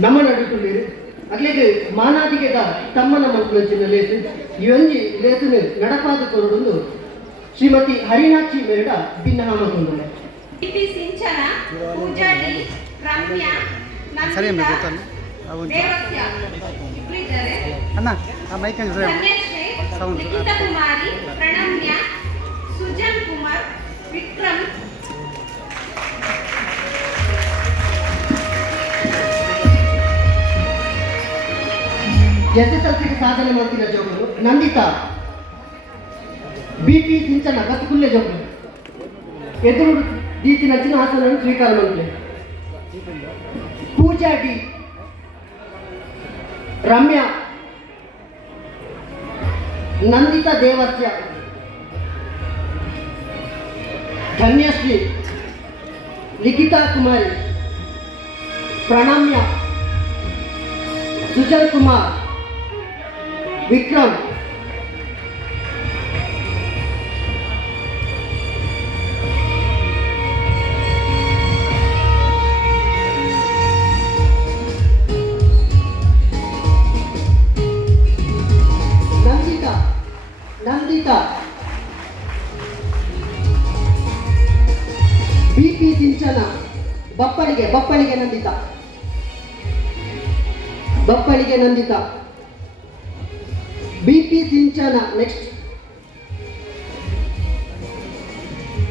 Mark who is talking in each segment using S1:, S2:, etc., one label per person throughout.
S1: ನಮ್ಮ ನಡುಟುಳ್ಳೇರು ಅಲ್ಲಿಗೆ ಮಾನಾದಿಗೆದ ತಮ್ಮನ ಮಕ್ಕಳಂಚಿನ ಲೇಸು ಒಂಜಿ ಲೇಸನ್ ನಡಪಾದ ಕೊರಡೊಂದು ಶ್ರೀಮತಿ ಹರಿಣಾಕ್ಷಿ ಮೇರಡ ಭಿನ್ನ
S2: ಸಿಂಚನ ಪೂಜಾಡಿ ರಮ್ಯ
S3: ಸರಿ ಅಮ್ಮ ಗೊತ್ತಲ್ಲ ಅಣ್ಣ ಆ
S2: mike
S3: Sound.
S2: Kumari Pranamya Sujan Kumar Vikram
S1: S S L ಸಿಗೆ ಸಾಧನೆ ಮಾಡ್ತಿದ್ದ ಜೋಗರು, ನಂದಿತಾ. ಬಿ ಪಿ ಸಿಂಚನ ಬದುಕುಲ್ಲೆ ಜೋಗರು. ಎದುರು ದೀತಿ ನಚ್ಚಿನ ಆಸನವನ್ನು ಸ್ವೀಕಾರ ಮಾಡಿದೆ Pooja D. Ramya. Nandita Devasya. Dhanyashri. Likhita Kumari. Pranamya. Sujal Kumar. Vikram. Nandita Nandita. B P Sinchana Bappalige Bappalige Nandita. Bappalige Nandita. B P Sinchana next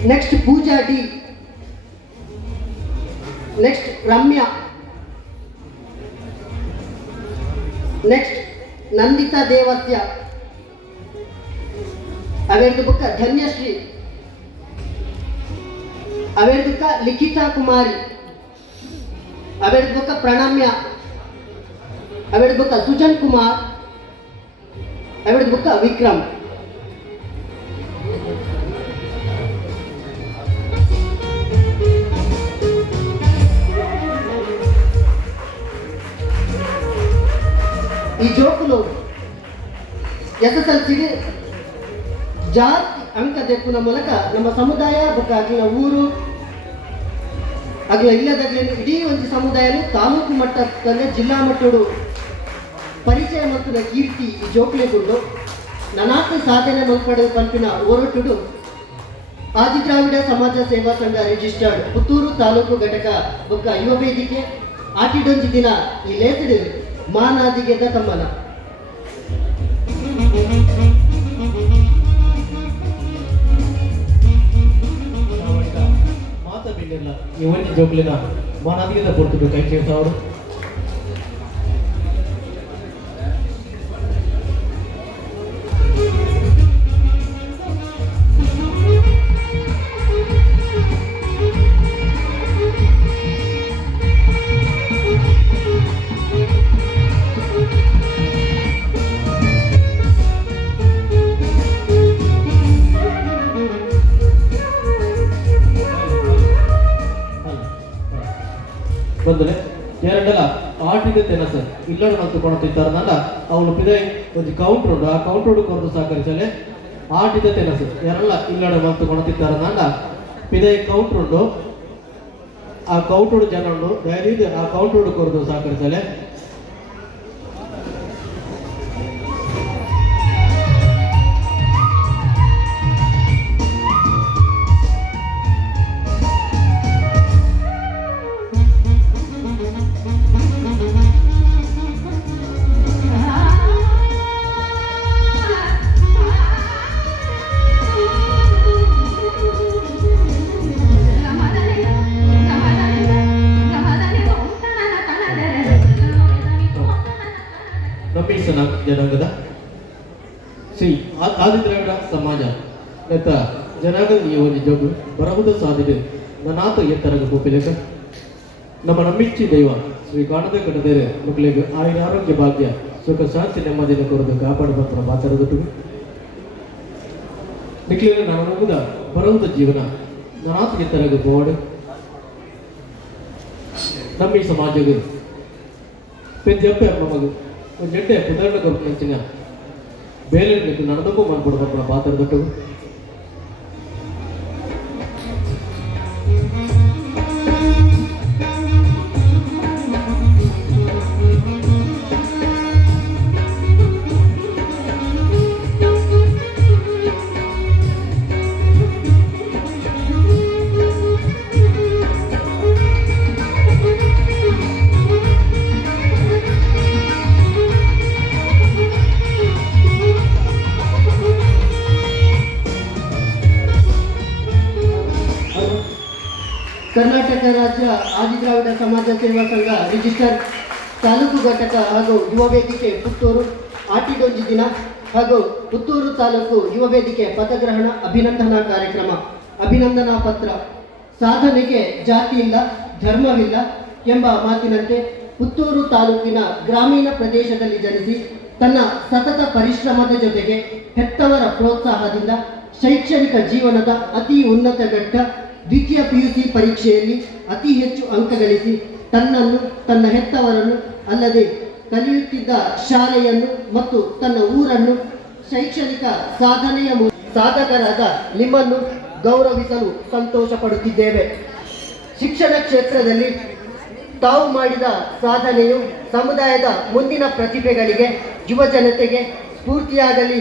S1: next Pooja D next Ramya next Nandita Devasya ಅವೆರಡು ಬುಕ್ಕ ಧನ್ಯಶ್ರೀ ಅವೆರಡು ಬುಕ್ಕ ಲಿಖಿತಾ ಕುಮಾರಿ ಅವೆರಡು ಬುಕ್ಕ ಪ್ರಣಮ್ಯ ಅವೆರಡು ಬುಕ್ಕ ಸುಜನ್ ಕುಮಾರ್ ಅವೆರಡು ಬುಕ್ಕ ವಿಕ್ರಮ್. ಈ ಜೋಕುಲು ಎಸ್ ಎಸ್ ಎಲ್ ಸಿಗೆ ಜಾತಿ ಅಂಕ ತೆಪ್ಪುನ ಮೂಲಕ ನಮ್ಮ ಸಮುದಾಯ, ಬುಕ್ಕ ಆಗಿನ ಊರು ಆಗಿನ ಇಲ್ಲದಾಗಲಿ ಇಡೀ ಒಂದು ಸಮುದಾಯನು ತಾಲೂಕು ಮಟ್ಟದಲ್ಲೇ ಜಿಲ್ಲಾ ಮಟ್ಟಡು ಪರಿಚಯ ಮತ್ತು ಕೀರ್ತಿ ಜೋಕ್ಲೆಗೊಂಡು ನನಾಕು ಸಾಧನೆ ಮಲ್ಪಡೆದ ಪಂಪಿನ ಓರಟುಡು ಆದಿದ್ರಾವಿಡ ಸಮಾಜ ಸೇವಾ ಸಂಘ ರಿಜಿಸ್ಟರ್ಡ್ ಪುತ್ತೂರು ತಾಲೂಕು ಘಟಕ ಬೊಕ್ಕ ಯುವ ವೇದಿಕೆ ಆಟಿಡೊಂಜಿ ದಿನ ಈ ಲೇಸಡ್ ಮಾನಾದಿಗೆದ ತಮ್ಮನ.
S4: ಮಾತ ಬಿಲ್ಲ ಒಂಜಿ ಜೋಕ್ಲಿನ ಮಾನಾದಿಗೆದ ಪೊರ್ತುಡು ಕೈ ಸೇರ್ಸವರು ಬಂದರೆ ಎರಡಲ್ಲ ಆಟಿದ ತೆನಸ ಇಲ್ಲಡ ನಾವು ತಗೊಂಡಿದ್ದಾರನಲ್ಲ ಅವನು ಪಿದೆ, ಒಂದು ಕೌಂಟರ್ ರೋಡ್ ಆ ಕೌಂಟರ್ ಕೊರದು ಸಹಕರಿಸಲೆ. ಆಟಿದ ತೆನಸು ಎರಲ್ಲ ಇಲ್ಲಡ ನಂತು ಕೊಣತಿದ್ದಾರನಲ್ಲ ಪಿದೆ ಕೌಂಟರ್ ಉಂಟು, ಆ ಕೌಂಟರ್ ರೋಡ್ ಜನರು ಧೈರ್ಯ ಆ ಕೌಂಟರ್ ಕೊರದು ಸಹಕರಿಸಲೆ. ಕಪ್ಪಿ ಜನಾಂಗದ? ಶ್ರೀ ಆದಿದ್ರಾವಿಡ ಸಮಾಜ. ಎತ್ತ ಜನಾಂಗದ ಈ ಒಂದು ಜಗ್ಗು ಬರಬಹುದು ಸಾಧ್ಯತೆ ನನಾತ ಎತ್ತರಗ ಗೋಪಿಲೇಕ ನಮ್ಮ ನಮ್ಮಿಚ್ಚಿ ದೈವ, ಶ್ರೀ ಕಾಣದ ಕಟ್ಟದೇರೆ ಮಕ್ಕಳಿಗೆ ಆಯ್ದ ಆರೋಗ್ಯ ಭಾಗ್ಯ, ಸುಖ ಶಾಂತಿ ನೆಮ್ಮದಿನ ಕೊರದು ಕಾಪಾಡುವಂತಹ ಮಾತಾಡೋದು ನಿಕ್ಲಿನ ನನಗುದ ಬರಬಹುದು ಜೀವನ ನನಾತ ಎತ್ತರಗ ಬೋಡು ನಮ್ಮ ಈ ಸಮಾಜಕ್ಕೆ ಪೆದ್ದಪ್ಪ ಮಗು కొంచెంటే కుదరణ కొరకు మంచిగా ಬೇರೆ నీకు నడదకు మన పడుతున్న
S1: ಸಮಾಜ ಸೇವಾ ಸಂಘ ರಿಜಿಸ್ಟರ್ ತಾಲೂಕು ಘಟಕ ಹಾಗೂ ಯುವ ವೇದಿಕೆ ಪುತ್ತೂರು ಆಟಿಡೊಂಜಿ ದಿನ ಹಾಗೂ ಪುತ್ತೂರು ತಾಲೂಕು ಯುವ ವೇದಿಕೆ ಪದಗ್ರಹಣ ಅಭಿನಂದನಾ ಕಾರ್ಯಕ್ರಮ. ಅಭಿನಂದನಾ ಪತ್ರ. ಸಾಧನೆಗೆ ಜಾತಿಯಿಲ್ಲ ಧರ್ಮವಿಲ್ಲ ಎಂಬ ಮಾತಿನಂತೆ ಪುತ್ತೂರು ತಾಲೂಕಿನ ಗ್ರಾಮೀಣ ಪ್ರದೇಶದಲ್ಲಿ ಜನಿಸಿ ತನ್ನ ಸತತ ಪರಿಶ್ರಮದ ಜೊತೆಗೆ ಹೆತ್ತವರ ಪ್ರೋತ್ಸಾಹದಿಂದ ಶೈಕ್ಷಣಿಕ ಜೀವನದ ಅತಿ ಉನ್ನತ ಘಟ್ಟ ದ್ವಿತೀಯ ಪಿಯುಸಿ ಪರೀಕ್ಷೆಯಲ್ಲಿ ಅತಿ ಹೆಚ್ಚು ಅಂಕ ಗಳಿಸಿ ತನ್ನನ್ನು, ತನ್ನ ಹೆತ್ತವರನ್ನು ಅಲ್ಲದೆ ಕಲಿಯುತ್ತಿದ್ದ ಶಾಲೆಯನ್ನು ಮತ್ತು ತನ್ನ ಊರನ್ನು ಶೈಕ್ಷಣಿಕ ಸಾಧನೆಯ ಸಾಧಕರಾದ ನಿಮ್ಮನ್ನು ಗೌರವಿಸಲು ಸಂತೋಷ ಪಡುತ್ತಿದ್ದೇವೆ ಶಿಕ್ಷಣ ಕ್ಷೇತ್ರದಲ್ಲಿ ತಾವು ಮಾಡಿದ ಸಾಧನೆಯು ಸಮುದಾಯದ ಮುಂದಿನ ಪ್ರತಿಭೆಗಳಿಗೆ, ಯುವ ಜನತೆಗೆ ಸ್ಫೂರ್ತಿಯಾಗಲಿ.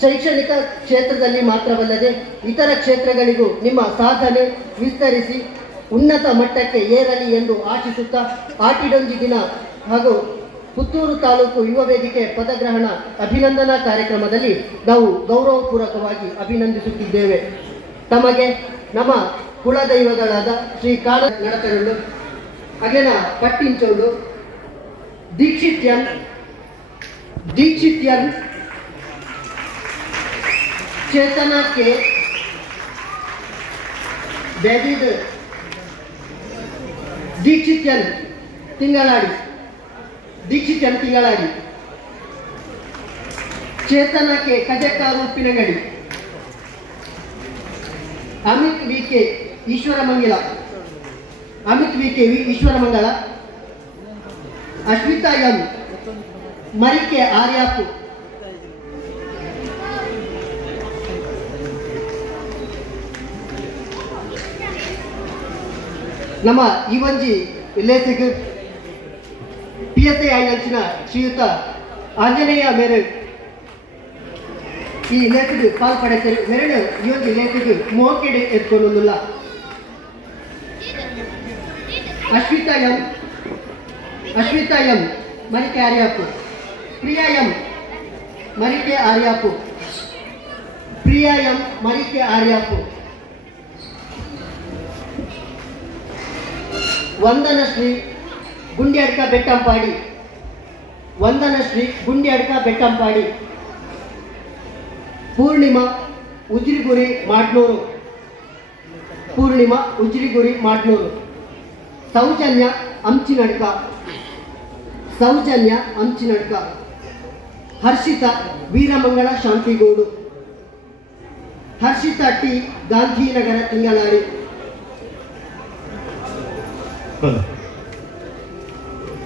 S1: ಶೈಕ್ಷಣಿಕ ಕ್ಷೇತ್ರದಲ್ಲಿ ಮಾತ್ರವಲ್ಲದೆ ಇತರ ಕ್ಷೇತ್ರಗಳಿಗೂ ನಿಮ್ಮ ಸಾಧನೆ ವಿಸ್ತರಿಸಿ ಉನ್ನತ ಮಟ್ಟಕ್ಕೆ ಏರಲಿ ಎಂದು ಆಶಿಸುತ್ತಾ ಆಟಿಡೊಂಜಿ ದಿನ ಹಾಗೂ ಪುತ್ತೂರು ತಾಲೂಕು ಯುವ ವೇದಿಕೆ ಪದಗ್ರಹಣ ಅಭಿನಂದನಾ ಕಾರ್ಯಕ್ರಮದಲ್ಲಿ ನಾವು ಗೌರವಪೂರ್ವಕವಾಗಿ ಅಭಿನಂದಿಸುತ್ತಿದ್ದೇವೆ. ತಮಗೆ ನಮ್ಮ ಕುಲದೈವಗಳಾದ ಶ್ರೀ ಕಾಳ ನಡತರುಳು ಅಗೆನ ಪಟ್ಟಿಂಚೋಳು Dikshithyan Dikshithyan Chetana K David Dikshithyan Tingaladi Dikshithyan Tingaladi Chetana K Kajakaru Uppinangadi Amit V K Ishwaramangala Amit V K V Ishwaramangala Ashwitha M Marike Aryapu ನಮ್ಮ ಈ ಒಂಜಿ ಲೇಸಿಗ್ ಪಿ ಎಸ್ ಐ ಶ್ರೀಯುತ ಆಂಜನೇಯ ಮೇರೆ ಈ ಲೇಸಿಗ್ ಪಾಲ್ಪಡಿಸಿರಿ ಮೇರೆ ಈ ಒಂದು ಮೋಕೆಡೆ ಎತ್ಕೊಳ್ಳೋದಿಲ್ಲ Ashwitha M Ashwitha M, Marike Aryapu. Priya M, Marike Aryapu. Priya M, Marike Aryapu. ವಂದನ ಶ್ರೀ ಗುಂಡ್ಯಾಡ್ಕ ಬೆಟ್ಟಂಪಾಡಿ ವಂದನ ಶ್ರೀ ಗುಂಡ್ಯಾಡ್ಕ ಬೆಟ್ಟಂಪಾಡಿ ಪೂರ್ಣಿಮಾ ಉಜಿರಿಗುರಿ ಮಾಡ್ನೂರು ಪೂರ್ಣಿಮಾ ಉಜಿರಿಗುರಿ ಮಾಡ್ನೂರು ಸೌಜನ್ಯ ಅಂಚಿನಡ್ಕ ಸೌಜನ್ಯ ಅಂಚಿನಡ್ಕ ಹರ್ಷಿತ ವೀರಮಂಗಳ ಶಾಂತಿಗೂಡು ಹರ್ಷಿತ ಟಿ ಗಾಂಧಿನಗರ ತಿಂಗಳಾಡಿ
S4: ಬನ್ನಿ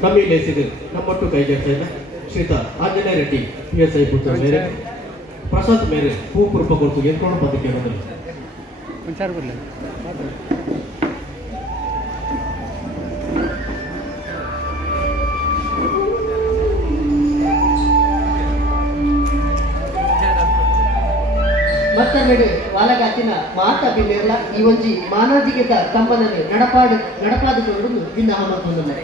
S4: ನಮ್ಮ ಈ ಲೇಸಿಗೆ ನಮ್ಮೊಟ್ಟು ಕೈ ಜೋಡಿಸಿದ ಶ್ರೀತ Anjaneya Reddy P S I ಪುತ್ರ ಮೇರೆ ಪ್ರಸಾದ್ ಮೇರೆ ಹೂ ಕೃಪ ಕೊಡ್ತು ಎತ್ಕೊಂಡು ಬಂದಕ್ಕೆ ಅನ್ನೋದಿಲ್ಲ
S3: ಒಂಚಾರ ಬರಲಿ
S1: ಬಾಲಗಾತಿನ ಮಾತಾಗಿ ಬಿಮೇರ್ಲ ಈ ಒಂಜಿ ಮಾನದಿಗೆದ ಕಂಬನಲ್ಲಿ ನಡಪಾಡು ನಡಪಾದುಕೊಂಡು ಇನ್ನ ಹಮ್ಮತ್ತೊಂದು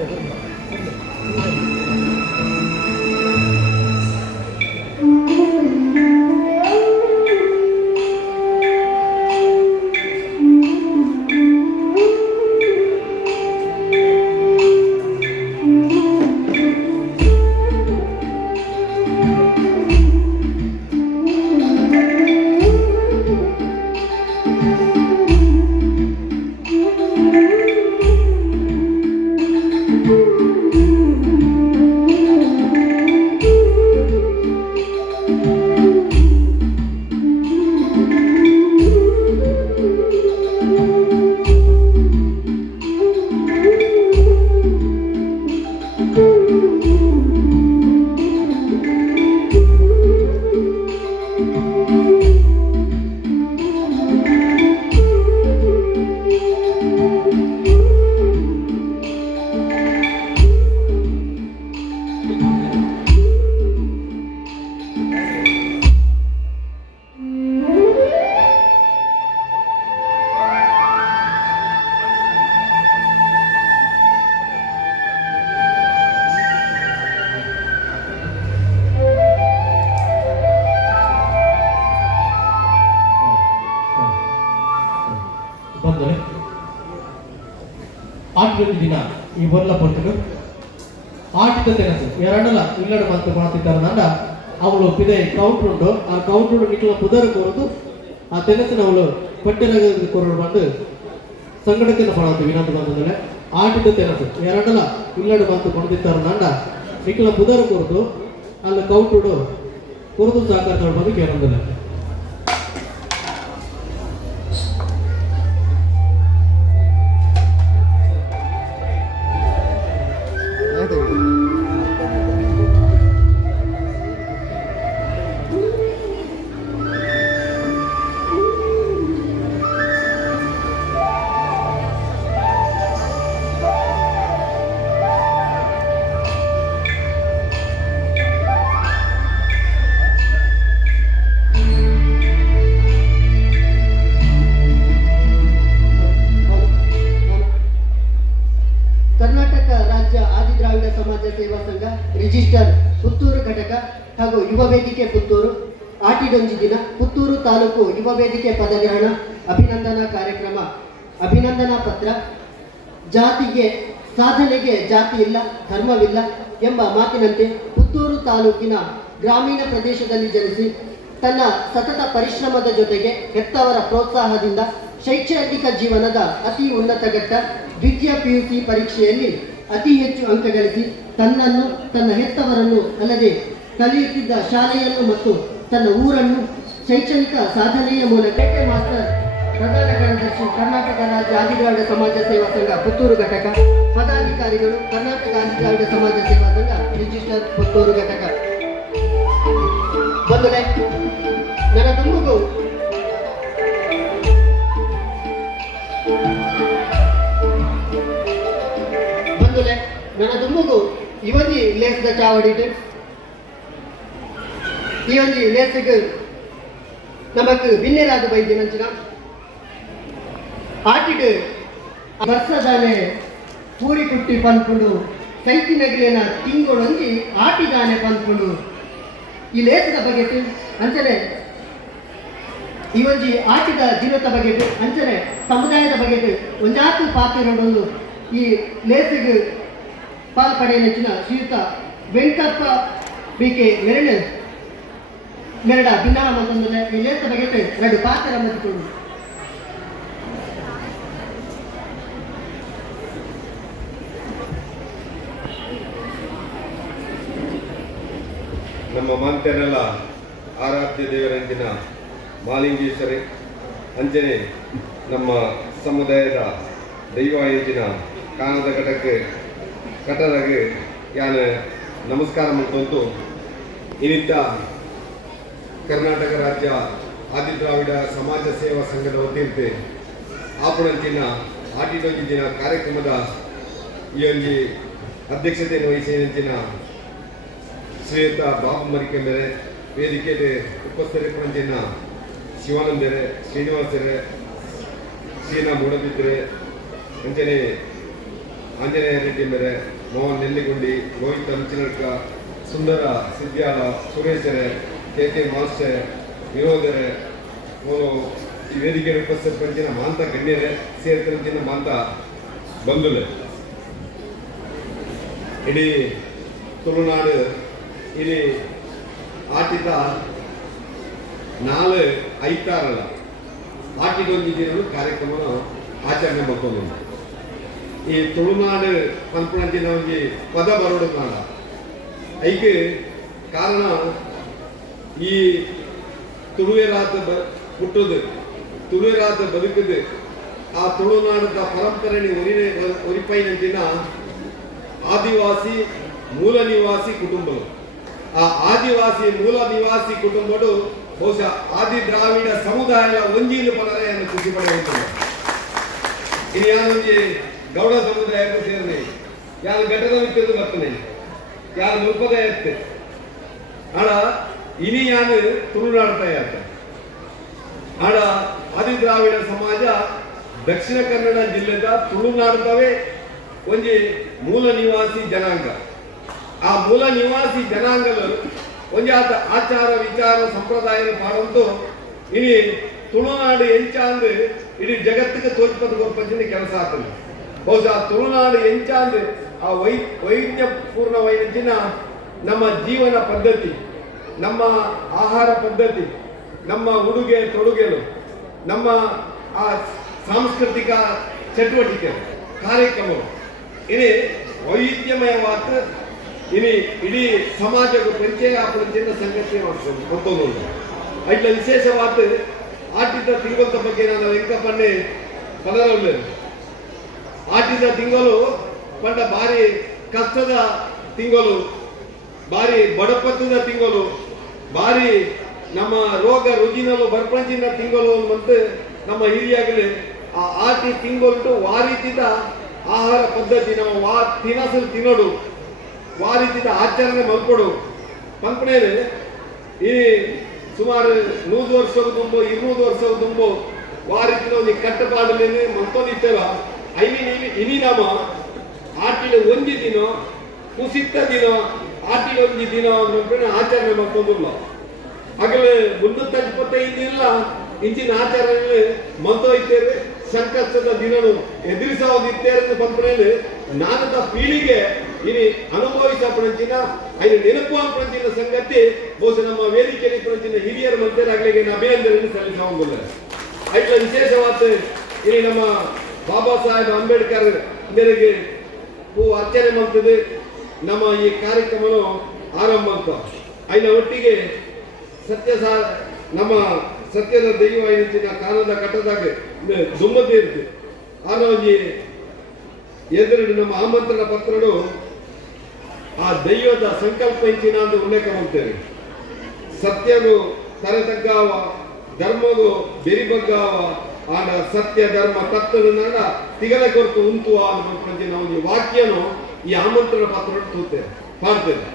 S4: Thank ಆಟದ ದಿನ ಈ ಬರ್ಲ ಪಟ್ಟು ಆಟಿದ ತೆನಸು ಎರಡಲ್ಲ ಇಲ್ಲಡ ಮತ್ತೆ ಮಾಡ್ತಿದ್ದಾರೆ ನಂಡ ಅವಳು ಪಿದೆ ಕೌಂಟ್ರ್ ಉಂಟು ಆ ಕೌಂಟ್ರ್ ನಿಕ್ಲ ಪುದರ ಕೊರದು ಆ ತೆನಸಿನ ಅವಳು ಪಟ್ಟೆರಗ ಕೊರಡು ಬಂದು ಸಂಘಟನೆಯನ್ನು ಪಡಾತು ವಿನಂತ ಬಂದದಲೆ ಆಟಿದ ತೆನಸು ಎರಡಲ್ಲ ಇಲ್ಲಡ ಮಂತ್ ಕೊಡ್ತಿದ್ದಾರೆ ನಂಡ ನಿಕ್ಲ ಪುದರ ಕೊರದು, ಅಲ್ಲಿ ಕೌಂಟ್ರು ಕೊರದು ಸಹಕಾರ ಬಂದು ಕೇಳಂದಿಲ್ಲ
S1: ವೇದಿಕೆ ಪದಗ್ರಹಣ, ಅಭಿನಂದನಾ ಕಾರ್ಯಕ್ರಮ, ಅಭಿನಂದನಾ ಪತ್ರ. ಜಾತಿಗೆ, ಸಾಧನೆಗೆ ಜಾತಿ ಇಲ್ಲ, ಧರ್ಮವಿಲ್ಲ ಎಂಬ ಮಾತಿನಂತೆ ಪುತ್ತೂರು ತಾಲೂಕಿನ ಗ್ರಾಮೀಣ ಪ್ರದೇಶದಲ್ಲಿ ಜನಿಸಿ ತನ್ನ ಸತತ ಪರಿಶ್ರಮದ ಜೊತೆಗೆ ಹೆತ್ತವರ ಪ್ರೋತ್ಸಾಹದಿಂದ ಶೈಕ್ಷಣಿಕ ಜೀವನದ ಅತಿ ಉನ್ನತ ಘಟ್ಟ ದ್ವಿತೀಯ ಪಿಯುಸಿ ಪರೀಕ್ಷೆಯಲ್ಲಿ ಅತಿ ಹೆಚ್ಚು ಅಂಕ ಗಳಿಸಿ ತನ್ನನ್ನು, ತನ್ನ ಹೆತ್ತವರನ್ನು ಅಲ್ಲದೆ ಕಲಿಯುತ್ತಿದ್ದ ಶಾಲೆಯನ್ನು ಮತ್ತು ತನ್ನ ಊರನ್ನು ಶೈಕ್ಷಣಿಕ ಸಾಧನೆಯ ಮೂಲಕ ಮಾಸ್ಟರ್ ಪ್ರಧಾನ ಕಾರ್ಯದರ್ಶಿ ಕರ್ನಾಟಕ ರಾಜ್ಯ ಆದಿದ್ರಾವಿಡ ಸಮಾಜ ಸೇವಾ ಸಂಘ ಪುತ್ತೂರು ಘಟಕ, ಪದಾಧಿಕಾರಿಗಳು ಕರ್ನಾಟಕ ಆದಿದ್ರಾವಿಡ ಸಮಾಜ ಸೇವಾ ಸಂಘ ರಿಜಿಸ್ಟರ್ ಪುತ್ತೂರು ಘಟಕ. ಬಂದರೆ ನನ್ನ ತಮ್ಮಗೂ ಬಂಧುಲೆ ನನ್ನ ತುಂಬುಗು ಇವನಿ ಲೇಸ್ದ ಚಾವಡಿ ಈ ಲೇಸಿಗೆ ನಮಕ್ ಬಿನ್ನೆರಾದ ಬೈದ್ಯ ನಂಚಿನ ಆಟಿಡು ವರ್ಷದಾನೆ ಪೂರಿ ಕುಟ್ಟಿ ಕೈತಿ ಕೈತಿನಗಿಲಿನ ತಿಂಗಳೊಂಜಿ ಆಟಿದಾನೆ ಪನ್ಪುಂಡು. ಈ ಲೇಸಿದ ಬಗ್ಗೆ ಅಂಚನೆ, ಈ ಒಂಜಿ ಆಟಿದ ಜೀವತ ಬಗೆಟ್ ಅಂಚನೆ, ಸಮುದಾಯದ ಬಗೆಟ್ ಒಂಜಾತು ಒಂದು ಈ ಲೇಸಿಗೆ ಪಾಲ್ಪಡೆಯ ನೆಚ್ಚಿನ ಶ್ರೀಯುತ ವೆಂಕಪ್ಪ ಬಿಕೆ ಮೆರಳು ಮತ್ತೊಂದು ಈ ಲೇಸ ಬಗೆಟ್ ಎರಡು ಪಾತ್ರ ಮತ್ತಿಕೊಂಡು
S5: ನಮ್ಮ ಮಾಂತ್ಯನೆಲ್ಲ ಆರಾಧ್ಯ ದೇವರಂತಿನ ಮಾಲಿಂಗೇಶ್ವರಿ, ಅಂಜನೆ ನಮ್ಮ ಸಮುದಾಯದ ದೈವ ಕಾನದ ಕಾಣದ ಘಟಕ್ಕೆ ಕಟ್ಟದಾಗೆ ಯಾನ ನಮಸ್ಕಾರ ಮಾಡ್ಕೊಂತು ಇನಿತ್ತ ಕರ್ನಾಟಕ ರಾಜ್ಯ ಆದಿದ್ರಾವಿಡ ಸಮಾಜ ಸೇವಾ ಸಂಘದ ವತಿಯಿಂದ ಆಪಣಂಚಿನ ಆಟಿಟೊಂಜಿ ದಿನ ಕಾರ್ಯಕ್ರಮದ ಈ ಒಂದು ಅಧ್ಯಕ್ಷತೆಯನ್ನು ವಹಿಸಿದಂಚಿನ ಶ್ರೀಯುತ ಬಾಬು ಮರಿಕೆಂಬೆರೆ ವೇದಿಕೆಯಲ್ಲಿ ಉಪಸ್ಥಿತರಿಪ್ಪಂಚಿನ ಶಿವಾನಂದರೆ ಶ್ರೀನಿವಾಸರೆ ಶ್ರೀನಾ ಮೂಡಬಿದ್ರೆ ಅಂಜನೆ ಆಂಜನೇಯ ರೆಡ್ಡಿ ಮೇರೆ, ಮೋಹನ್ ನೆಲ್ಲಿಗುಂಡಿ, ರೋಹಿತ್ ಅಂಚಿನಡ್ಕ ಸುಂದರ ಸಿದ್ಯಾಲ ಸುರೇಶರೆ ಕೆ ಮಾಸ್ಟರ್ ವಿನೋದರೆ ಅವರು ಈ ವೇದಿಕೆ ಉಪಸ್ಥಿತಪಂಚಿನ ಮಾಂತ ಗಣ್ಯರೆ ಸೇರಿದಂಚಿನ ಮಾಂತ ಬಂಧುಲೆ ಇಡೀ ತುಳುನಾಡು ಇಲ್ಲಿ ಆಟಿದ ನಾಳೆ ಐತಾರಲ್ಲ ಆಟಿದೊಂದು ದಿನ ಕಾರ್ಯಕ್ರಮ ಆಚರಣೆ ಮಾಡ್ಕೊಂಡು ಈ ತುಳುನಾಡು ಪಂಪಣಂಚಿನ ಒಂದು ಪದ ಬರೋಡ ನಾಡ ಐಕೆ ಕಾರಣ ಈ ತುಳುವೆರಾತ ಬ ಹುಟ್ಟುದು ತುಳುವೆರಾತ ಬದುಕದೆ ಆ ತುಳುನಾಡದ ಪರಂಪರೆ ಒರಿನೆ ಒರಿಪೈನಂಚಿನ ಆದಿವಾಸಿ ಮೂಲ ನಿವಾಸಿ ಕುಟುಂಬಗಳು. ಆ ಆದಿವಾಸಿ ಮೂಲ ನಿವಾಸಿ ಕುಟುಂಬಗಳು ಬಹುಶಃ ಆದಿ ದ್ರಾವಿಡ ಸಮುದಾಯದ ಒಂಜೀಲು ಪನರೆಯನ್ನು ಖುಷಿ ಪಡೆಯುತ್ತದೆ ಗೌಡ ಸಮುದಾಯಕ್ಕೆ ಸೇರಿದೆ ಯಾರು ಘಟದ ವಿತ್ತದು ಬರ್ತನೆ ಯಾರು ಮುಲ್ಪದ ಇರ್ತೇನೆ ಆಡ ಇನಿ ಯಾನು ತುಳುನಾಡು ಯಾತ ಆಡ ಆದಿ ದ್ರಾವಿಡ ಸಮಾಜ ದಕ್ಷಿಣ ಕನ್ನಡ ಜಿಲ್ಲೆದ ತುಳುನಾಡದವೇ ಒಂಜಿ ಮೂಲ ನಿವಾಸಿ ಜನಾಂಗ. ಆ ಮೂಲ ನಿವಾಸಿ ಜನಾಂಗಲು ಆತ ಆಚಾರ ವಿಚಾರ ಸಂಪ್ರದಾಯ ಪಾಡಂತು ಇನಿ ತುಳುನಾಡು ಎಂಚಾಂದ್ ಇಡೀ ಜಗತ್ತಿಗೆ ತೋಚ್ಪದ ಗೊರ್ಪಂಚಿನ ಕೆಲಸ ಆಗ್ತದೆ ಬಹುಶಃ ತುಳುನಾಡು ಎಂಚಾಂದ್ ಆ ವೈ ವೈದ್ಯಪೂರ್ಣವೈನಂಚಿನ ನಮ್ಮ ಜೀವನ ಪದ್ಧತಿ. ನಮ್ಮ ಆಹಾರ ಪದ್ಧತಿ, ನಮ್ಮ ಉಡುಗೆ ತೊಡುಗೆಗಳು ನಮ್ಮ ಆ ಸಾಂಸ್ಕೃತಿಕ ಚಟುವಟಿಕೆ, ಕಾರ್ಯಕ್ರಮಗಳು. ಇನಿ ವೈವಿಧ್ಯಮಯವಾದ ಇನಿ ಇಡೀ ಸಮಾಜಕ್ಕೆ ಪರಿಚಯ ಪರಿಚಯ ಸಂಗತಿ ಮಾಡ್ಕೊಂಡು ಮತ್ತೊಂದು. ಅಟ್ಲ ವಿಶೇಷವಾದ ಆಟಿದ ತಿಂಗಳದ ಬಗ್ಗೆ ನಾನು ವೆಂಕಪ್ಪನ್ನೆ ಪದರಲ್ಲೇನು ಆಟಿದ ತಿಂಗಳು ಪಂಡ ಭಾರಿ ಕಷ್ಟದ ತಿಂಗಳು, ಭಾರಿ ಬಡಪತ್ತದ ತಿಂಗಳು. ಭಾರಿ ನಮ್ಮ ರೋಗ ರುಜಿನಲು ಬರ್ಪಂಚಿನ ತಿಂಗಳು ಮತ್ತು ನಮ್ಮ ಹಿರಿಯಾಗಲಿ ಆ ಆಟಿ ತಿಂಗಳು ವಾರಿತಿದ ಆಹಾರ ಪದ್ಧತಿ ನಮ್ಮ ವಾ ತಿನಸಲು ತಿನ್ನೋಡು ವಾರಿತಿದ ಆಚರಣೆ ಮಲ್ಕೊಡು. ಪಂಪಣೆಯಲ್ಲಿ ಈ ಸುಮಾರು ನೂರು ವರ್ಷದ ತುಂಬು ಇನ್ನೂರು ವರ್ಷದ ತುಂಬು ವಾರಿತಿನ ಒಂದು ಕಟ್ಟಪಾಡಲೇನೆ ಐ ಮೀನ್ ಇನಿ ನಮ್ಮ ಆಟಿಲ ಒಂದು ದಿನ ಕುಸಿತ ದಿನ ಆಟಿಲ ಒಂದು ದಿನ ಅಂದ್ರೆ ಆಚರಣೆ ಮಾಡ್ಕೊಂದಿಲ್ಲ ಆಗಲೇ ಮುಂದೆ ಇಪ್ಪತ್ತೈದು ಇಲ್ಲ, ಇಂಚಿನ ಆಚರಣೆ ಮಂತೋಯ್ತೇವೆ ಸಂಕಷ್ಟದ ದಿನನು ಅಂತ ಬಂದ್ಮೇಲೆ ನಾನದ ಪೀಳಿಗೆ ಇನಿ ಅನುಭವಿಸಪಣಂಚಿನ ಅಲ್ಲಿ ನೆನಪು ಪ್ರಂಚಿನ ಸಂಗತಿ, ಬಹುಶಃ ನಮ್ಮ ವೇದಿಕೆಯಲ್ಲಿ ಪ್ರಂಚಿನ ಹಿರಿಯರ ಮಂತ್ರಿರಾಗ್ಲಿಕ್ಕೆ ನಾನು ಅಭಿನಂದನೆ ಸಲ್ಲಿಸೋಂಗಿಲ್ಲ ಐಟ್ಲ ವಿಶೇಷವಾದ ಇಲ್ಲಿ ನಮ್ಮ ಬಾಬಾ ಸಾಹೇಬ್ ಅಂಬೇಡ್ಕರ್ ಮೇರೆಗೆ ಹೂ ಅರ್ಚನೆ ಮಾಡ್ತದೆ. ನಮ್ಮ ಈ ಕಾರ್ಯಕ್ರಮ ಆರಂಭ ಅಂತ. ಒಟ್ಟಿಗೆ ಸತ್ಯ ಸಾ ನಮ್ಮ ಸತ್ಯದ ದೈವ ಹೆಚ್ಚಿನ ಕಾಲದ ಕಟ್ಟದಾಗ ದುಮ್ಮತಿ ಇರುತ್ತೆ. ಆರೋಜಿ ಎದುರು ನಮ್ಮ ಆಮಂತ್ರಣ ಪತ್ರಗಳು ಆ ದೈವದ ಸಂಕಲ್ಪ ಹೆಚ್ಚಿನ ಅಂತ ಉಲ್ಲೇಖ ಮಾಡ್ತೇವೆ. ಸತ್ಯಗೂ ತರತಗ್ಗಾವ ಧರ್ಮಗೂ ಬೆರಿಬಗ್ಗಾವ, ಆಗ ಸತ್ಯ, ಧರ್ಮ ತತ್ವದ ತಿಗಲೆ ಕೊರತು ಉಂಟು ಅನ್ನೋ ವಾಕ್ಯನು ಈ ಆಮಂತ್ರಣ ಪತ್ರ ತೂತೆ ಮಾಡ್ತೇನೆ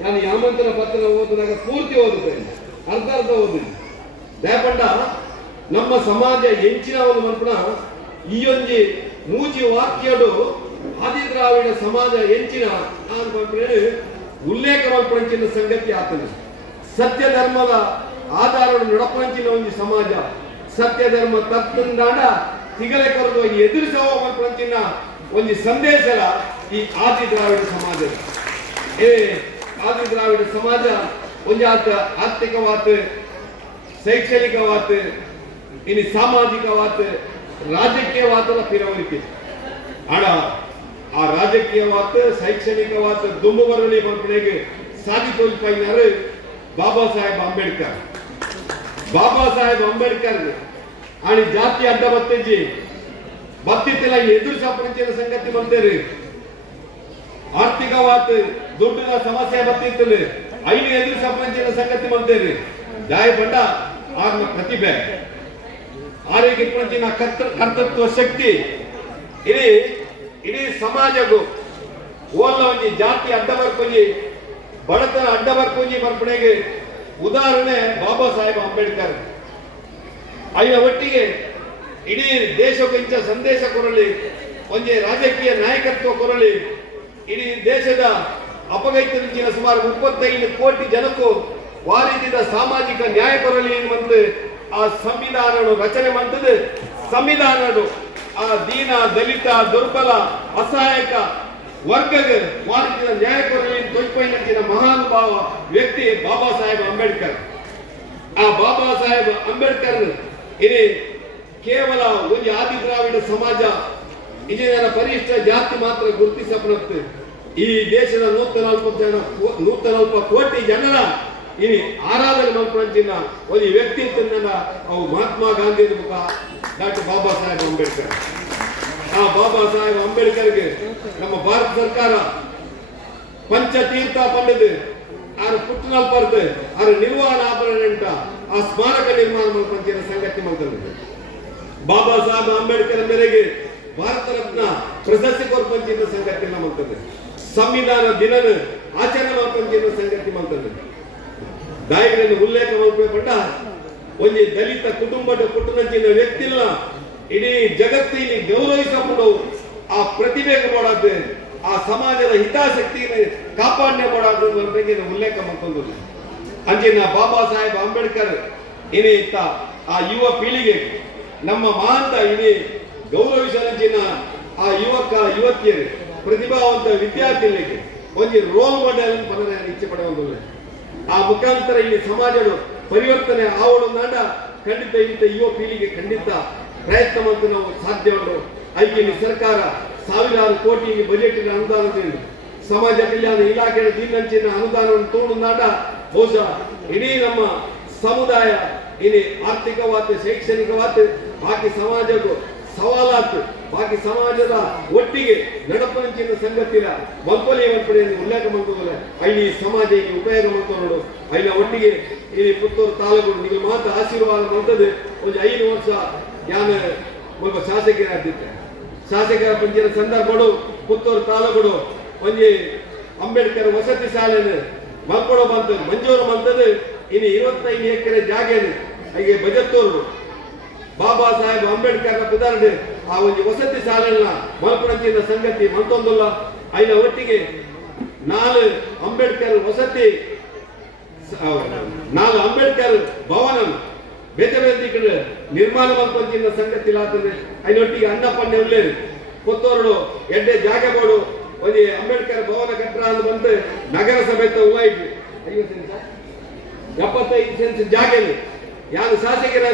S5: ನಾನು ಈ ಆಮಂತ್ರಣ ಪತ್ರ ಓದಿದಾಗ ಪೂರ್ತಿ ಓದುತ್ತೇನೆ, ಅರ್ಧ ಅರ್ಧ ಓದಿದೆ ದಯಪಂಡ, ನಮ್ಮ ಸಮಾಜ ಎಂಚಿನ ಒಂದು ಮನ್ಪುಣ, ಈ ಒಂಜಿ ಮೂಜಿ ವಾಕ್ಯಡು ಆದಿದ್ರಾವಿಡ ಸಮಾಜ ಎಂಚಿನ ನಾನು ಉಲ್ಲೇಖ ಮಲ್ಪಣಿನ ಸಂಗತಿ ಆತನು ಸತ್ಯ ಧರ್ಮದ ಆಧಾರವನ್ನು ನಡಪಣಿನ ಒಂದು ಸಮಾಜ ಸತ್ಯ ಧರ್ಮ ತತ್ವಂದಾಂಡ ತಿಗಲೆ ಕರೆದು ಎದುರಿಸುವ ಮಲ್ಪಂಚಿನ ಒಂದು ಸಂದೇಶಲ ಈ ಆದಿ ದ್ರಾವಿಡ ಸಮಾಜದ ಏ, ಆದಿ ದ್ರಾವಿಡ ಸಮಾಜ, ಒಂದು ಆತ ಆರ್ಥಿಕವಾದ ಶೈಕ್ಷಣಿಕವಾದ ಇನ್ನು ಸಾಮಾಜಿಕವಾದ ರಾಜಕೀಯವಾತಲ ಪಿರವರಿಕೆ ಆಡ, ಆ ರಾಜಕೀಯವಾದ ಶೈಕ್ಷಣಿಕವಾತ, ದುಂಬು ಬರಲಿ ಮಲ್ಪನೆಗೆ ಸಾಧಿಸೋಲ್ಪೈನಾರು ಬಾಬಾ ಸಾಹೇಬ್ ಅಂಬೇಡ್ಕರ್. ಬಾಬಾ ಸಾಹೇಬ್ ಅಂಬೇಡ್ಕರ್ ಜಾತಿ ಅಡ್ಡ ಬತ್ತಿಜ್ಜಿ ಬತ್ತಿತ್ತಿಲ್ಲ ಎದುರು ಸಪರಿಂಚಿನ ಸಂಗತಿ ಬಂದೇರಿ ಆರ್ಥಿಕವಾದ ದುಡ್ಡಿನ ಸಮಸ್ಯೆ ಬತ್ತಿತ್ತಲು ಐದು ಎದುರು ಸಪರಿಂಚಿನ ಸಂಗತಿ ಬಂದೇರಿ ಜಾಯ ಬಂಡ ಆರ್ನ ಪ್ರತಿಭೆ. ಆರೋಗ್ಯ ಪಂಚಿನ ಕರ್ತ, ಕರ್ತೃತ್ವ ಶಕ್ತಿ. ಇಡೀ ಇಡೀ ಸಮಾಜಗು ಓಲ್ಲ ಒಂಜಿ ಜಾತಿ ಅಡ್ಡ ಬರ್ಕೊಂಜಿ ಬಡತನ ಅಡ್ಡ ಬರ್ಕೊಂಜಿ ಬರ್ಪಣೆಗೆ ಉದಾಹರಣೆ ಬಾಬಾ ಸಾಹೇಬ್ ಅಂಬೇಡ್ಕರ್. ಅಯ್ಯ ಒಟ್ಟಿಗೆ ಇಡೀ ದೇಶ ಇಂಚ ಸಂದೇಶ ಕೊರಲಿ, ಒಂದೇ ರಾಜಕೀಯ ನಾಯಕತ್ವ ಕೊರಲಿ, ಇಡೀ ದೇಶದ ಅಪಗೈತರಿಚಿನ ಸುಮಾರು ಮುಪ್ಪತ್ತೈದು ಕೋಟಿ ಜನಕ್ಕೂ ವಾರಿಸಿದ ಸಾಮಾಜಿಕ ನ್ಯಾಯ ಕೊರಲಿ ಎನ್ನುವಂತೆ ಆ ಸಂವಿಧಾನ ರಚನೆ ಮಾಡಿದ ಸಂವಿಧಾನ ಆ ದೀನ, ದಲಿತ, ದುರ್ಬಲ, ಅಸಹಾಯಕ ವರ್ಗಗೆ ವಾರಿಸಿದ ನ್ಯಾಯ ಕೊರಲಿ ತೊಯ್ಪೈನಂಚಿನ ಮಹಾನುಭಾವ ವ್ಯಕ್ತಿ ಬಾಬಾ ಸಾಹೇಬ್ ಅಂಬೇಡ್ಕರ್. ಆ ಬಾಬಾ ಸಾಹೇಬ್ ಅಂಬೇಡ್ಕರ್ ಇನಿ ಕೇವಲ ಒಂದು ಆದಿ ದ್ರಾವಿಡ ಸಮಾಜ, ಇಂಜಿನಿಯರ ಪರಿಷ್ಠ ಜಾತಿ ಮಾತ್ರ ಗುರುತಿಸಪಡುತ್ತೆ ಈ ದೇಶದ ನೂತ ನಲವತ್ತು ಜನ ನೂತ ನಲವತ್ತು ಕೋಟಿ ಜನರ ಇನಿ ಆರಾಧನೆ ಮಲ್ಪಂಚಿನ ಒಂದು ವ್ಯಕ್ತಿತ್ವನ ಅವು ಮಹಾತ್ಮ ಗಾಂಧಿ ಮುಖ ಡಾಕ್ಟರ್ ಬಾಬಾ ಸಾಹೇಬ್ ಅಂಬೇಡ್ಕರ್. ಆ ಬಾಬಾ ಸಾಹೇಬ್ ಅಂಬೇಡ್ಕರ್ಗೆ ನಮ್ಮ ಭಾರತ ಸರ್ಕಾರ ಪಂಚತೀರ್ಥ ಪಂಡಿತ್, ಆರು ಪುಟ್ಟನಲ್ಲಿ ಬರ್ದು ಆರು ನಿರ್ವಹಣಾ ಆಭರಣ ಆ ಸ್ಮಾರಕ ನಿರ್ಮಾಣ ಮಾಡ್ಕೊಂತಿನ ಸಂಗತಿ ಮಾಡ್ತಾರೆ ಬಾಬಾ ಸಾಹೇಬ್ ಅಂಬೇಡ್ಕರ್ ಮೇರೆಗೆ ಭಾರತ ರತ್ನ ಪ್ರಶಸ್ತಿ ಕೊರ್ಪಂಚಿನ ಸಂಗತಿ ಮಾಡ್ತದೆ ಸಂವಿಧಾನ ದಿನನ ಆಚರಣೆ ಮಾಡ್ಕೊಂಡ ಸಂಗತಿ ಮಾಡ್ತದೆ ದಾಯಿಗಳನ್ನು ಉಲ್ಲೇಖ ಮಾಡ್ಕೊಂಡ ಒಂದು ದಲಿತ ಕುಟುಂಬದ ಕುಟುಂಬದ ವ್ಯಕ್ತಿಲ್ಲ, ಇಡೀ ಜಗತ್ತಿನ ಗೌರವಿಸಬಹುದು ಆ ಪ್ರತಿಭೆ ಮಾಡೋದು ಆ ಸಮಾಜದ ಹಿತಾಸಕ್ತಿಯನ್ನು ಕಾಪಾಡನೆ ಮಾಡೋದು ಬಗ್ಗೆ ಉಲ್ಲೇಖ ಮಾಡ್ಕೊಂಡು ಅಂಜಿನ ಬಾಬಾ ಸಾಹೇಬ್ ಅಂಬೇಡ್ಕರ್ ಏನೇ ಇತ್ತ ಆ ಯುವ ಪೀಳಿಗೆ ನಮ್ಮ ಮಾಂತ ಇಡೀ ಗೌರವಿಸಲಿನ ಆ ಯುವಕ, ಯುವತಿಯರು, ಪ್ರತಿಭಾವಂತ ವಿದ್ಯಾರ್ಥಿಗಳಿಗೆ ಒಂದು ರೋಲ್ ಮಾಡೆಲ್ ಬರೋದೇ ಇಚ್ಛೆ ಪಡುವಂತಿಲ್ಲ ಆ ಮುಖಾಂತರ ಇಲ್ಲಿ ಸಮಾಜದ ಪರಿವರ್ತನೆ ಆವಳು ನಾಡ ಖಂಡಿತ ಇಂಥ ಯುವ ಪೀಳಿಗೆ ಖಂಡಿತ ಪ್ರಯತ್ನ ಮತ್ತು ನಾವು ಸಾಧ್ಯ ಉಂಟು ಅಲ್ಲಿ ಸರ್ಕಾರ ಸಾವಿರಾರು ಕೋಟಿ ಬಜೆಟ್ ಅನುದಾನದಿಂದ ಸಮಾಜ ಕಲ್ಯಾಣ ಇಲಾಖೆಯ ದೀನಂಚಿನ ಅನುದಾನವನ್ನು ತೋಡು ನಾಡ ಬಹುಶಃ ಇಡೀ ನಮ್ಮ ಸಮುದಾಯ ಇಲ್ಲಿ ಆರ್ಥಿಕವಾದ ಶೈಕ್ಷಣಿಕವಾದ ಬಾಕಿ ಸಮಾಜಕ್ಕೂ ಸವಾಲಾತು. ಬಾಕಿ ಸಮಾಜದ ಒಟ್ಟಿಗೆ ನಡಪಂಚಿನ ಸಂಗತಿರ ಮಲ್ಪಲಿ ಮಲ್ಪಡೆಯನ್ನು ಉಲ್ಲೇಖ ಮಾಡ್ಕೋದಲ್ಲ ಅಲ್ಲಿ ಸಮಾಜ ಉಪಯೋಗ ಮಾಡ್ಕೊಂಡು ಅಲ್ಲಿ ಒಟ್ಟಿಗೆ ಇಲ್ಲಿ ಪುತ್ತೂರು ತಾಲೂಕು ನಿಮಗೆ ಮಾತ್ರ ಆಶೀರ್ವಾದ ಮಾಡ್ತದೆ ಒಂದು ಐದು ವರ್ಷ ಯಾನ ಒಬ್ಬ ಶಾಸಕರಾಗಿದ್ದೆ. ಶಾಸಕರ ಪಂಚಿನ ಸಂದರ್ಭಗಳು ಪುತ್ತೂರು ತಾಲೂಕು ಒಂದು ಅಂಬೇಡ್ಕರ್ ವಸತಿ ಶಾಲೆಯನ್ನು ಮಲ್ಪಡೋ ಬಂತದ್ದು ಮಂಜೂರು ಬಂತದ್ದು ಇನ್ನು ಇವತ್ತೈದು ಎಕರೆ ಜಾಗೇನು. ಹಾಗೆ ಬಜತ್ತೂರು. ಬಾಬಾ ಸಾಹೇಬ್ ಅಂಬೇಡ್ಕರ್ ಉದಾಹರಣೆ, ಆ ಒಂದು ವಸತಿ ಶಾಲೆಯನ್ನ ಮಲ್ಪಡಂಚಿನ ಸಂಗತಿ ಮತ್ತೊಂದಲ್ಲ. ಐನ ಒಟ್ಟಿಗೆ ನಾಲ್ ಅಂಬೇಡ್ಕರ್ ವಸತಿ ನಾಲ್ ಅಂಬೇಡ್ಕರ್ ಭವನ ಬೇತೆ ಬೇತೆ ಕಡೆ ನಿರ್ಮಾಣ ಮಲ್ಪಂಚಿನ ಸಂಗತಿ ಆಗ್ತದೆ ಐನೊಟ್ಟಿಗೆ ಅನ್ನಪಣ್ಣೆ ಉಳ್ಳೇರು ಕೊತ್ತೋರಡು ಎಡ್ಡೆ ಜಾಗ ಬೋಡು ಒಂದು ಅಂಬೇಡ್ಕರ್ ಭವನ ಕಟ್ಟಡ ಅಂತ ಬಂದು ನಗರಸಭೆ ಐವತ್ತು ನಿಮಿಷ ಎಪ್ಪತ್ತೈದು ಸೆನ್ಸ್ ಜಾಗೇನು ಯಾರು ಶಾಸಕರ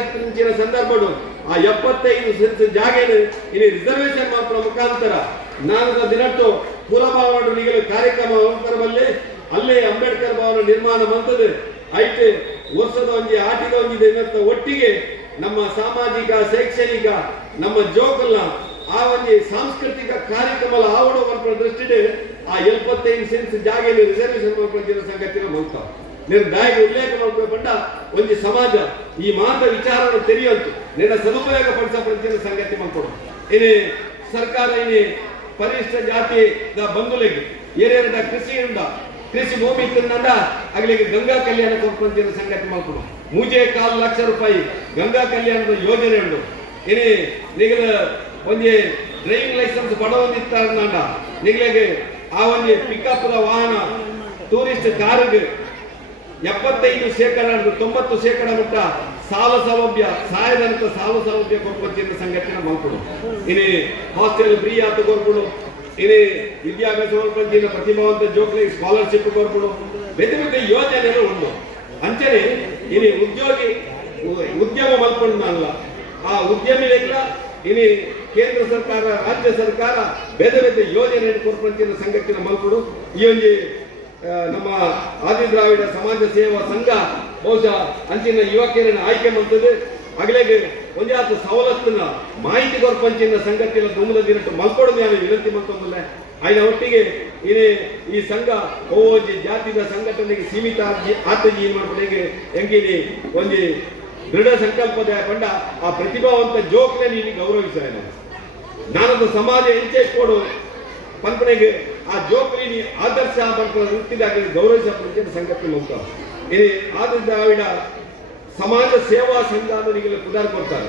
S5: ಸಂದರ್ಭ ಆ ಎಪ್ಪತ್ತೈದು ಸೆನ್ಸ್ ಜಾಗ ಇಲ್ಲಿ ರಿಸರ್ವೇಶನ್ ಮಾತ್ರ ಮುಖಾಂತರ ನಾನು ದಿನಟ್ಟು ಪುರಭಾವನ ನಿಗಲು ಕಾರ್ಯಕ್ರಮ ಅಲ್ಲೇ ಅಂಬೇಡ್ಕರ್ ಭವನ ನಿರ್ಮಾಣ ಮಂತದ್ದು ಐಟ್ ವರ್ಷದ ಒಂಜಿ ಆಟಿದ ಎನ್ನುತ್ತ ಒಟ್ಟಿಗೆ ನಮ್ಮ ಸಾಮಾಜಿಕ, ಶೈಕ್ಷಣಿಕ, ನಮ್ಮ ಜೋಕಲ್ನ ಆ ಒಂದು ಸಾಂಸ್ಕೃತಿಕ ಕಾರ್ಯಕ್ರಮ ಆವಡ ಮಾಡ್ಕೊಳ್ಳೋ ದೃಷ್ಟಿಡೆ ಆ ಎಪ್ಪತ್ತೈದು ಸೆನ್ಸ್ ಜಾಗೆಯಲ್ಲಿ ರಿಸರ್ವೇಶನ್ ಮಾಡ್ಕೊಳ್ತಿರೋ ಸಂಗತಿನ ಮಂತಾವ ನಿನ್ನ ಬ್ಯಾಗ್ ಉಲ್ಲೇಖ ಮಾಡ್ಕೊಂಡ ಒಂದು ಸಮಾಜ ಈ ಮಾತ್ರ ವಿಚಾರವನ್ನು ತೆರೆಯುವಂತು ನಿನ್ನ ಸದುಪಯೋಗ ಪಡಿಸಪಡಿಸಿದ ಸಂಗತಿ ಮಾಡ್ಕೊಡು. ಇನ್ನು ಸರ್ಕಾರ ಇನ್ನು ಪರಿಷ್ಠ ಜಾತಿ ಬಂಧುಲಿಗೆ ಏನೇನದ, ಕೃಷಿಯಿಂದ ಕೃಷಿ ಭೂಮಿ ತಿನ್ನಂದ ಅಗಲಿಗೆ ಗಂಗಾ ಕಲ್ಯಾಣ ಕೊಡ್ಕೊಂತಿನ ಸಂಗತಿ ಮಾಡ್ಕೊಡು. ಮೂಜೆ ಕಾಲು ಲಕ್ಷ ರೂಪಾಯಿ ಗಂಗಾ ಕಲ್ಯಾಣದ ಯೋಜನೆ ಉಂಟು. ಇನ್ನು ನಿಗದ ಒಂದೇ ಡ್ರೈವಿಂಗ್ ಲೈಸೆನ್ಸ್ ಪಡವೊಂದಿತ್ತಾರಂಡ ನಿಗಲಿಗೆ ಆ ಒಂದು ಪಿಕಪ್ ವಾಹನ ಟೂರಿಸ್ಟ್ ಕಾರಿಗೆ ಎಪ್ಪತ್ತೈದು ಶೇಕಡ ತೊಂಬತ್ತು ಶೇಕಡ ಮಟ್ಟ ಸಾಲ ಸೌಲಭ್ಯ ಸಹಾಯಧನದ ಸಾಲ ಸೌಲಭ್ಯ ಕೊಡ್ಕೊಂತಿನ ಸಂಘಟನೆ ಮಲ್ಕೊಡು ಇನಿ ಹಾಸ್ಟೆಲ್ ಫ್ರೀ ಆತ ಕೊಡ್ಕೊಡು ಇನಿ ವಿದ್ಯಾಭ್ಯಾಸ ಪ್ರತಿಭಾವಂತ ಜೋಕ್ಲಿ ಸ್ಕಾಲರ್ಶಿಪ್ ಕೊರ್ಪುಡು ಬೇರೆ ಬೇರೆ ಯೋಜನೆಗಳು ಉಂಟು. ಅಂಚನೆ ಇನಿ ಉದ್ಯೋಗಿ, ಉದ್ಯಮ ಮಲ್ಕೊಂಡ ಅಲ್ಲ. ಆ ಉದ್ಯಮಿಗಳ ಇನಿ ಕೇಂದ್ರ ಸರ್ಕಾರ, ರಾಜ್ಯ ಸರ್ಕಾರ ಬೇರೆ ಬೇರೆ ಯೋಜನೆ ಕೊರ್ಪಂಚಿನ ಸಂಘಟನೆ ಮಲ್ಕೊಡು ಈ ಒಂದು ನಮ್ಮ ಆದಿ ದ್ರಾವಿಡ ಸಮಾಜ ಸೇವಾ ಸಂಘ ಬಹುಶಃ ಅಂಚಿನ ಯುವಕರನ್ನು ಆಯ್ಕೆ ಮಾಡ್ತದೆ. ಅಗಲೆಗೆ ಒಂದಾತ ಸವಲತ್ತನ್ನ ಮಾಹಿತಿ ಕೊರಪಂಚಿನ ಸಂಘಕ್ಕೆಲ್ಲ ದುಮ್ಮದ ದಿನಟ್ಟು ಮಲ್ಕೊಡೋದು ನಾನು ವಿನಂತಿ ಮಾಡ್ಕೊಂಬಲ್ಲ. ಆಯ್ನ ಒಟ್ಟಿಗೆ ಇನ್ನೇ ಈ ಸಂಘ ಓಜಿ ಜಾತಿದ ಸಂಘಟನೆಗೆ ಸೀಮಿತ ಆಗಿ ಆತಜಿ ಏನ್ ಮಾಡ್ಕೊಡಿಗೆ ಹೆಂಗಿರಿ ಒಂದು ದೃಢ ಸಂಕಲ್ಪದ ಕಂಡ ಆ ಪ್ರತಿಭಾವಂತ ಜೋಕ್ನ ನೀನು ಗೌರವಿಸ ನಾನೊಂದು ಸಮಾಜ ಹೆಂಚೆ ಕೊಡು ಪಂಪನೆಗೆ ಆ ಜೋಕುಲಿನಿ ಆದರ್ಶ ಪಂಪನ ವೃತ್ತಿದಾಗಿ ಗೌರವಿಸ ಸಂಗತಿ ಮುಕ್ತ ಇದು ಆದ ದ್ರಾವಿಡ ಸಮಾಜ ಸೇವಾ ಸಂಘ ಅನ್ನೋರಿಗೆ ಪುದಾರ್ ಕೊಡ್ತಾರೆ.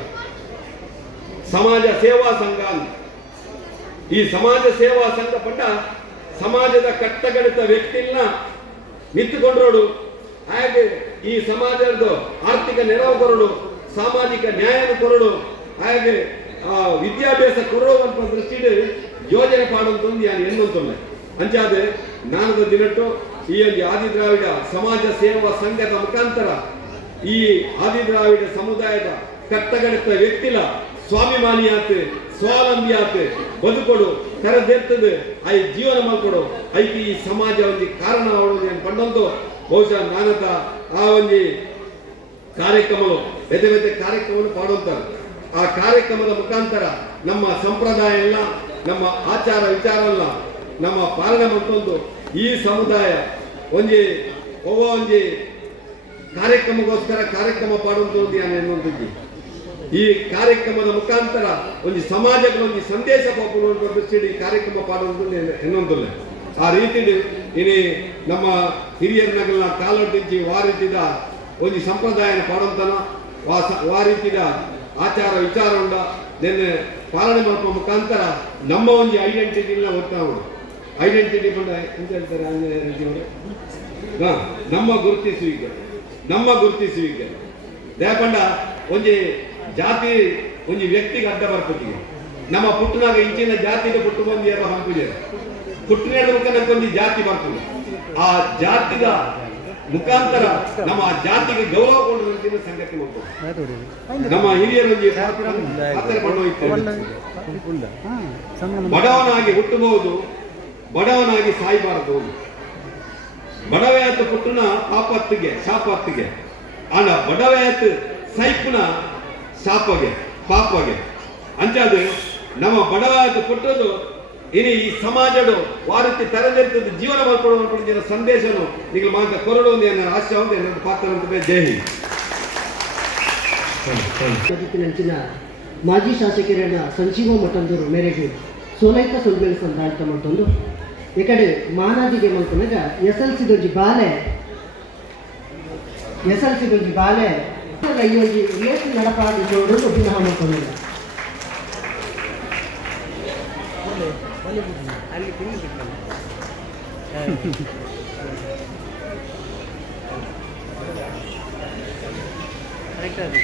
S5: ಸಮಾಜ ಸೇವಾ ಸಂಘ ಅಂತ. ಈ ಸಮಾಜ ಸೇವಾ ಸಂಘ ಪಂಡ ಸಮಾಜದ ಕಟ್ಟಗಣಿತ ವ್ಯಕ್ತಿನ ನಿಂತುಕೊಂಡ್ರೋಡು. ಹಾಗೆ ಈ ಸಮಾಜದ ಆರ್ಥಿಕ ನೆರವು ಕೊರಡು, ಸಾಮಾಜಿಕ ನ್ಯಾಯದ ಕೊರಡು. ಹಾಗೆ ವಿದ್ಯಾಭ್ಯಾಸ ಅಂತ ದೃಷ್ಟಿಡು ಯೋಜನೆ ಪಾಡೊಂದು ಯಾನು ಎನ್ನುವಂತೊಳ್ಳೆ ಅಂಚಾದ್ರೆ, ನಾನದ ದಿನಟ್ಟು ಈ ಒಂದು ಆದಿ ದ್ರಾವಿಡ ಸಮಾಜ ಸೇವಾ ಸಂಘದ ಮುಖಾಂತರ ಈ ಆದಿ ದ್ರಾವಿಡ ಸಮುದಾಯದ ಕಟ್ಟಗಣಿತ ವ್ಯಕ್ತಿಲ ಸ್ವಾಭಿಮಾನಿಯಾತ್ ಸ್ವಾವಲಂಬಿಯಾತ್ ಬದುಕೊಡು ಕರೆದಿರ್ತದೆ ಐ ಜೀವನ ಮಾಡ್ಕೊಡು. ಐತಿ ಈ ಸಮಾಜ ಒಂದು ಕಾರಣ ಅವಳು ಏನು ಬಹುಶಃ ನಾನತ ಆ ಒಂದು ಕಾರ್ಯಕ್ರಮಗಳು ಬೇರೆ ಬೇರೆ ಕಾರ್ಯಕ್ರಮಗಳು ಪಾಡುತ್ತಾರೆ ಆ ಕಾರ್ಯಕ್ರಮದ ಮುಖಾಂತರ ನಮ್ಮ ಸಂಪ್ರದಾಯ ಎಲ್ಲ ನಮ್ಮ ಆಚಾರ ವಿಚಾರ ಅಲ್ಲ ನಮ್ಮ ಪಾಲನೆ ಮತ್ತೊಂದು ಈ ಸಮುದಾಯ ಒಂಜಿ ಒಬ್ಬ ಒಂಜಿ ಕಾರ್ಯಕ್ರಮಗೋಸ್ಕರ ಕಾರ್ಯಕ್ರಮ ಪಾಡುವಂತ ಒಂದು ಯಾನ್ ಎನ್ನುವಂಥದ್ದು ಈ ಕಾರ್ಯಕ್ರಮದ ಮುಖಾಂತರ ಒಂದು ಸಮಾಜಕ್ಕೆ ಒಂದು ಸಂದೇಶ ದೃಷ್ಟಿಯಲ್ಲಿ ಈ ಕಾರ್ಯಕ್ರಮ ಪಾಡುವುದು ಎನ್ನುವಂತಿಲ್ಲ ಆ ರೀತಿ ಇನಿ ನಮ್ಮ ಹಿರಿಯರನ್ನ ಕಾಲೊಡ್ಡಿಂಚಿ ವಾರಿದ್ದ ಒಂದು ಸಂಪ್ರದಾಯನ ಪಾಡುವಂತನ ವಾ ಸ- ವಾ ಆಚಾರ ವಿಚಾರ ಉಂಡ ದೆನ್ ಪಾಲನೆ ಮಾಡುವ ಮುಖಾಂತರ ನಮ್ಮ ಒಂದು ಐಡೆಂಟಿಟಿನ ಉಂಟು. ಐಡೆಂಟಿಟಿ ಬಂದ ಎಂತ ಹೇಳ್ತಾರೆ ಆಂಜನೇಯ ರೆಡ್ಡಿಯವರು ಹಾ, ನಮ್ಮ ಗುರುತಿಸುವಿಕೆ ನಮ್ಮ ಗುರುತಿಸುವಿಕೆ ದಯಪಂಡ ಒಂಜಿ ಜಾತಿ ಒಂಜಿ ವ್ಯಕ್ತಿಗೆ ಅಡ್ಡ ಬರ್ಕೊತೀವಿ ನಮ್ಮ ಪುಟ್ಟನಾಗ ಇಂಚಿನ ಜಾತಿಗೆ ಪುಟ್ಟು ಬಂದು ಎಲ್ಲ ಹಂಪುಜೆ ಪುಟ್ಟಿನ ಮುಖ ಒಂಜಿ ಜಾತಿ ಬರ್ತದೆ ಆ ಜಾತಿದ ಮುಖಾಂತರ ನಮ್ಮ ಜಾತಿಗೆ ಗೌರವ ಕೊಡುವಂತಿನ ಸಂಗತಿ ಮಾಡ್ತಾರೆ ನಮ್ಮ
S3: ಹಿರಿಯರೊಂದಿಗೆ
S5: ಬಡವನಾಗಿ ಹುಟ್ಟಬಹುದು, ಬಡವನಾಗಿ ಸಾಯಬಾರದು. ಬಡವೆಯಾತು ಪುಟ್ಟನ ಪಾಪತ್ತಿಗೆ, ಶಾಪತ್ತಿಗೆ. ಆನ ಬಡವೆಯಾತು ಸೈಪುನ ಶಾಪಗೆ, ಪಾಪಗೆ. ಅಂತ ನಮ್ಮ ಬಡವಾಯತು ಪುಟ್ಟದು ಇನಿ ಈ ಸಮಾಜಡು ವಾರಕ್ಕೆ ತೆರೆದಿರ್ತದ, ಜೀವನ ಮಾಡ್ಕೊಳ್ಳುವಂತ ಸಂದೇಶನು ನೀವು ಮಾತ ಕೊರಡು ಒಂದು ನನ್ನ ಆಶಯ ಒಂದು ಏನಾದ್ರು ಪಾತ್ರ ಅಂತ ಜೈ
S1: ಬದುಕಿನಂಚಿನ ಮಾಜಿ ಶಾಸಕರನ್ನ ಸಂಜೀವ ಮಠಂದರು, ಮೇರೆಗೆ ಸೋಲೈತ ಸುಳ್ಮೇಲೆ ಸಂದಾಯಿತ ಮತ್ತೊಂದು. ಈ ಕಡೆ ಮಾನಾದಿಗೆ ಮಲ್ಕೊಂಡಾಗ ಎಸ್ ಎಲ್ ಸಿ ಸಿದೊಂಜಿ ಬಾಲೆ. ಎಸ್ ಎಲ್ ಸಿ ಸಿದೊಂಜಿ ಬಾಲೆ. ಅಯ್ಯೋಜಿ ರೇಟ್ ನಡಪಾದ ಜೋಡು
S3: ಅಲ್ಲಿ ತಿಂದು ಬಿಟ್ಟಲ್ಲ ಕರೆಕ್ಟ್ ಅದು